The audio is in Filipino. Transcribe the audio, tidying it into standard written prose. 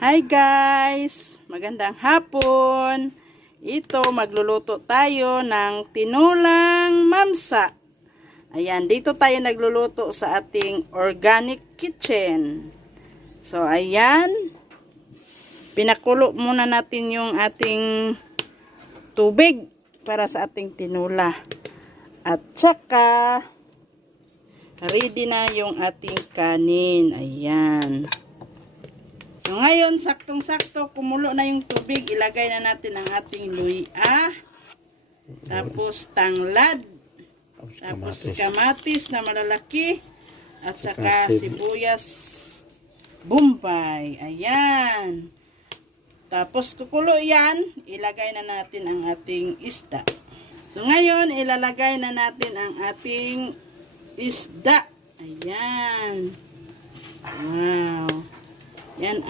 Hi guys! Magandang hapon! Ito, magluluto tayo ng tinulang mamsa. Ayan, dito tayo nagluluto sa ating organic kitchen. So, ayan. Pinakulo muna natin yung ating tubig para sa ating tinula. At saka, ready na yung ating kanin. Ayan. So, ngayon, saktong-sakto, kumulo na yung tubig. Ilagay na natin ang ating luya. Tapos, tanglad. Tapos, kamatis na malalaki. At saka, sibuyas bombay. Ayan. Tapos, kukulo yan. Ilagay na natin ang ating isda. So, ngayon, ilalagay na natin ang ating isda. Ayan. Wow. Yan.